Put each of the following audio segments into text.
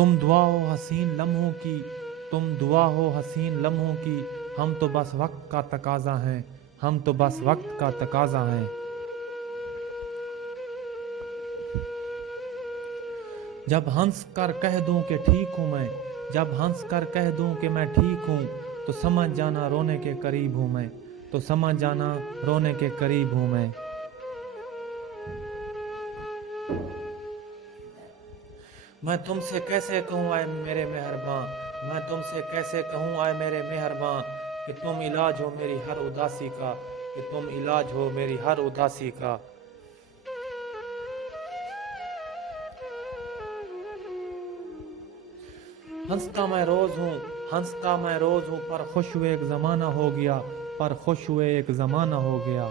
تم دعا ہو حسین لمحوں کی، تم دعا ہو حسین لمحوں کی، ہم تو بس وقت کا تقاضا ہیں، ہم تو بس وقت کا تقاضا ہیں۔ جب ہنس کر کہہ دوں کہ ٹھیک ہوں میں، جب ہنس کر کہہ دوں کہ میں ٹھیک ہوں، تو سمجھ جانا رونے کے قریب ہوں میں، تو سمجھ جانا رونے کے قریب ہوں میں۔ میں تم سے کیسے کہوں اے میرے مہرباں، میں تم سے کیسے کہوں اے میرے مہرباں، کہ تم علاج ہو میری ہر اداسی کا، کہ تم علاج ہو میری ہر اداسی کا۔ ہنستا میں روز ہوں، ہنستا میں روز ہوں، پر خوش ہوئے ایک زمانہ ہو گیا، پر خوش ہوئے ایک زمانہ ہو گیا۔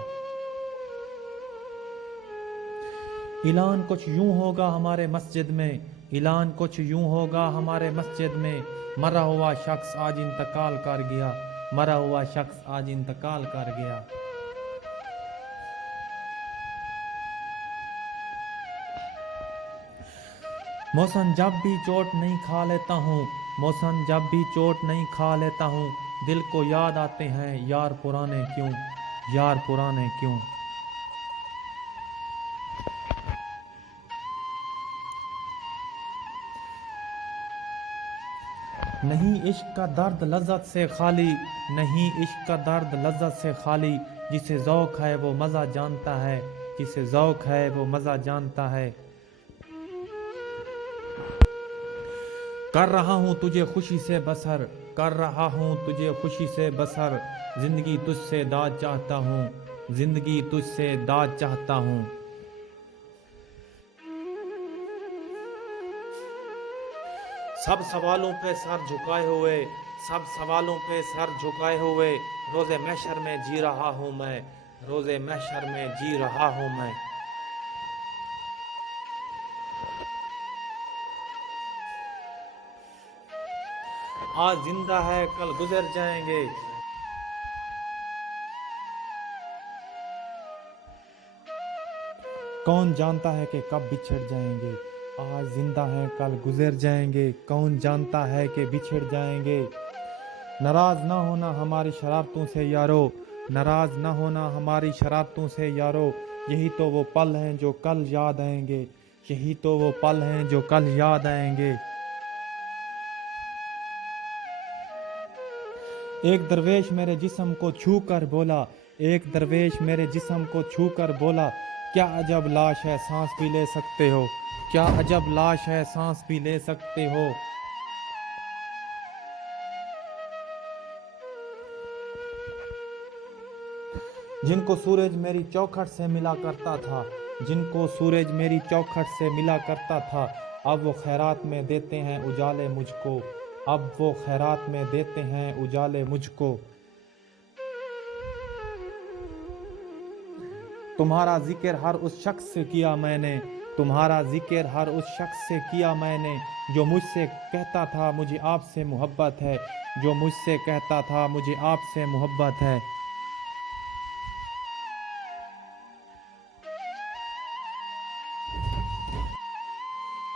اعلان کچھ یوں ہوگا ہمارے مسجد میں، اعلان کچھ یوں ہوگا ہمارے مسجد میں، مرا ہوا شخص آج انتقال کر گیا، مرا ہوا شخص آج انتقال کر گیا۔ موسم جب بھی چوٹ نہیں کھا لیتا ہوں، موسم جب بھی چوٹ نہیں کھا لیتا ہوں، دل کو یاد آتے ہیں یار پرانے کیوں، یار پرانے کیوں۔ نہیں عشق کا درد لذت سے خالی، نہیں عشق کا درد لذت سے خالی، جسے ذوق ہے وہ مزہ جانتا ہے، جسے ذوق ہے وہ مزہ جانتا ہے۔ کر رہا ہوں تجھے خوشی سے بسر، کر رہا ہوں تجھے خوشی سے بسر، زندگی تجھ سے داد چاہتا ہوں، زندگی تجھ سے داد چاہتا ہوں۔ سب سوالوں پہ سر جھکائے ہوئے، سب سوالوں پہ سر جھکائے ہوئے، روز محشر میں جی رہا ہوں میں، روز محشر میں جی رہا ہوں میں۔ آج زندہ ہے کل گزر جائیں گے، کون جانتا ہے کہ کب بچھڑ جائیں گے، آج زندہ ہیں کل گزر جائیں گے، کون جانتا ہے کہ بچھڑ جائیں گے۔ ناراض نہ ہونا ہماری شرارتوں سے یارو، ناراض نہ ہونا ہماری شرارتوں سے یارو، یہی تو وہ پل ہیں جو کل یاد آئیں گے، یہی تو وہ پل ہیں جو کل یاد آئیں گے۔ ایک درویش میرے جسم کو چھو کر بولا، ایک درویش میرے جسم کو چھو کر بولا، کیا عجب لاش ہے سانس بھی لے سکتے ہو، کیا عجب لاش ہے سانس بھی لے سکتے ہو۔ جن کو سورج میری چوکھٹ سے ملا کرتا تھا، جن کو سورج میری چوکھٹ سے ملا کرتا تھا، اب وہ خیرات میں دیتے ہیں اجالے مجھ کو، اب وہ خیرات میں دیتے ہیں اجالے مجھ کو۔ تمہارا ذکر ہر اس شخص سے کیا میں نے، تمہارا ذکر ہر اس شخص سے کیا میں نے، جو مجھ سے کہتا تھا مجھے آپ سے محبت ہے، جو مجھ سے کہتا تھا مجھے آپ سے محبت ہے۔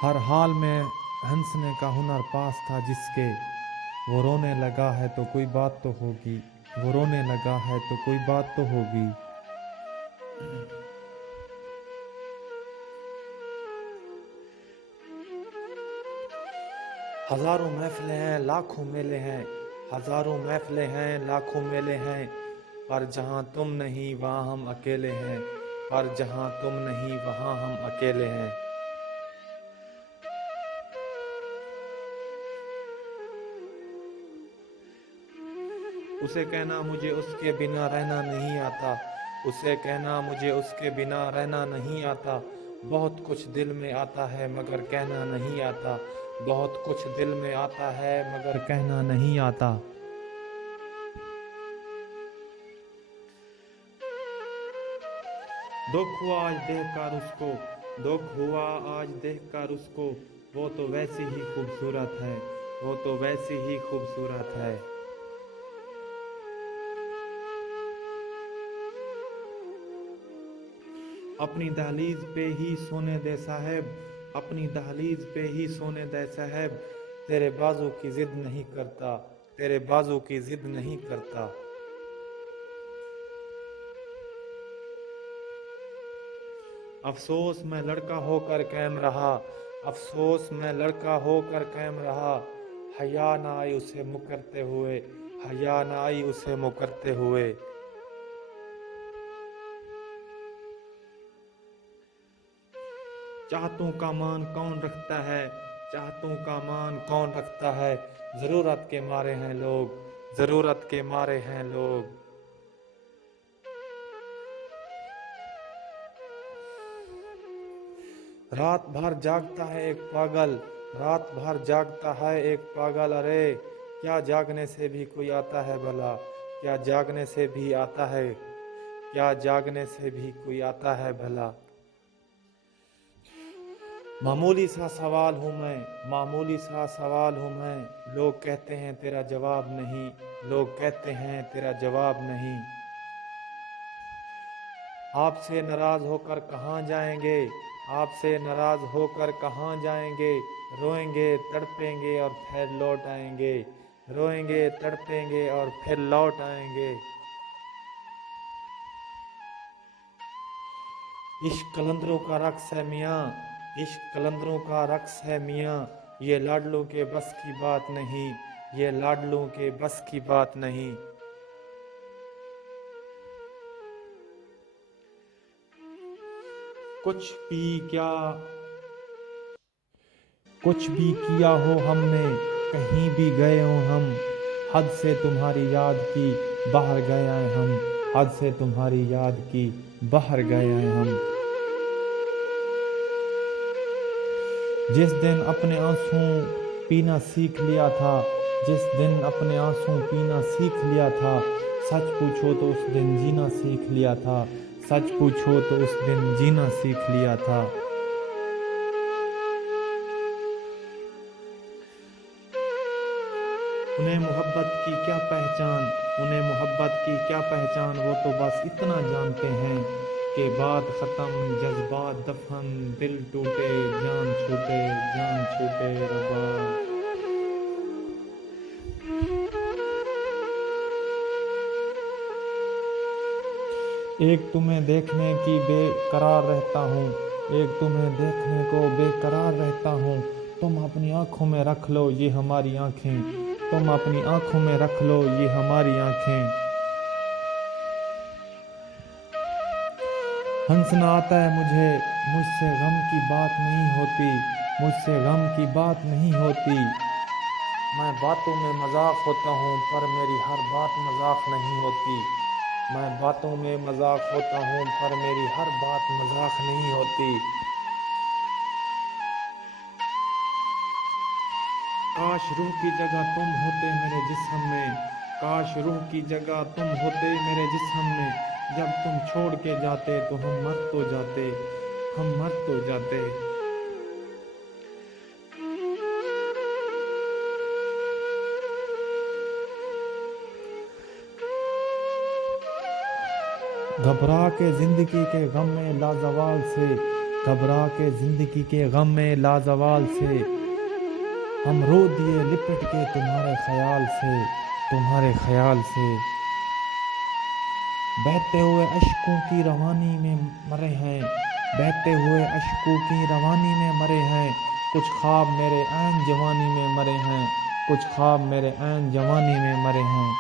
ہر حال میں ہنسنے کا ہنر پاس تھا جس کے، وہ رونے لگا ہے تو کوئی بات تو ہوگی، وہ رونے لگا ہے تو کوئی بات تو ہوگی۔ ہزاروں محفلیں ہیں لاکھوں میلے ہیں، ہزاروں محفلیں ہیں لاکھوں میلے ہیں، پر جہاں تم نہیں وہاں ہم اکیلے ہیں، پر جہاں تم نہیں وہاں ہم اکیلے ہیں۔ اسے کہنا مجھے اس کے بنا رہنا نہیں آتا، اسے کہنا مجھے اس کے بنا رہنا نہیں آتا، بہت کچھ دل میں آتا ہے مگر کہنا نہیں آتا، بہت کچھ دل میں آتا ہے مگر کہنا نہیں آتا۔ دکھ ہوا آج دیکھ کر اس کو، دکھ ہوا آج دیکھ کر اس کو، وہ تو ویسی ہی خوبصورت ہے، وہ تو ویسی ہی خوبصورت ہے۔ اپنی دہلیز پہ ہی سونے دے صاحب، اپنی دہلیز پہ ہی سونے دے صاحب، تیرے بازو کی ضد نہیں کرتا، تیرے بازو کی ضد نہیں کرتا۔ افسوس میں لڑکا ہو کر قائم رہا، افسوس میں لڑکا ہو کر قائم رہا، حیا نہ آئی اسے مکرتے ہوئے، حیا نہ آئی اسے مکرتے ہوئے۔ چاہتوں کا مان کون رکھتا ہے، چاہتوں کا مان کون رکھتا ہے، ضرورت کے مارے ہیں لوگ، ضرورت کے مارے ہیں لوگ۔ رات بھر جاگتا ہے ایک پاگل، رات بھر جاگتا ہے ایک پاگل، ارے کیا جاگنے سے بھی کوئی آتا ہے بھلا، کیا جاگنے سے بھی آتا ہے، کیا جاگنے سے بھی کوئی آتا ہے بھلا۔ معمولی سا سوال ہوں میں، معمولی سا سوال ہوں میں، لوگ کہتے ہیں تیرا جواب نہیں، لوگ کہتے ہیں تیرا جواب نہیں۔ آپ سے ناراض ہو کر کہاں جائیں گے، آپ سے ناراض ہو کر کہاں جائیں گے، روئیں گے تڑپیں گے اور پھر لوٹ آئیں گے، روئیں گے تڑپیں گے اور پھر لوٹ آئیں گے۔ عشق قلندروں کا رقص ہے میاں، عشق قلندروں کا رقص ہے میاں، یہ لاڈلوں کے بس کی بات نہیں، یہ لاڈلوں کے بس کی بات نہیں۔ کچھ بھی کیا ہو ہم نے، کہیں بھی گئے ہوں ہم، حد سے تمہاری یاد کی باہر گئے ہیں ہم، حد سے تمہاری یاد کی باہر گئے ہیں ہم۔ جس دن اپنے آنسوں پینا سیکھ لیا تھا، جس دن اپنے آنسوں پینا سیکھ لیا تھا، سچ پوچھو تو اس دن جینا سیکھ لیا تھا، سچ پوچھو تو اس دن جینا سیکھ لیا تھا۔ انہیں محبت کی کیا پہچان، انہیں محبت کی کیا پہچان، وہ تو بس اتنا جانتے ہیں کہ بات ختم جذبات دفن، دل ٹوٹے جان چھوٹے، جان چھوٹے ربا۔ ایک تمہیں دیکھنے کی بے قرار رہتا ہوں، ایک تمہیں دیکھنے کو بے قرار رہتا ہوں، تم اپنی آنکھوں میں رکھ لو یہ ہماری آنکھیں، تم اپنی آنکھوں میں رکھ لو یہ ہماری آنکھیں۔ ہنسنا آتا ہے مجھے، مجھ سے غم کی بات نہیں ہوتی، مجھ سے غم کی بات نہیں ہوتی، میں باتوں میں مذاق ہوتا ہوں پر میری ہر بات مذاق نہیں ہوتی، میں باتوں میں مذاق ہوتا ہوں پر میری ہر بات مذاق نہیں ہوتی۔ کاش روح کی جگہ تم ہوتے میرے جسم میں، کاش روح کی جگہ تم ہوتے میرے جسم میں، جب تم چھوڑ کے جاتے تو ہم مر تو جاتے، ہم مر تو جاتے۔ گھبرا کے زندگی کے غم میں لازوال سے، گھبرا کے زندگی کے غم میں لازوال سے، ہم رو دیے لپٹ کے تمہارے خیال سے، تمہارے خیال سے۔ بہتے ہوئے اشکوں کی روانی میں مرے ہیں، بہتے ہوئے اشکوں کی روانی میں مرے ہیں، کچھ خواب میرے عین جوانی میں مرے ہیں، کچھ خواب میرے عین جوانی میں مرے ہیں۔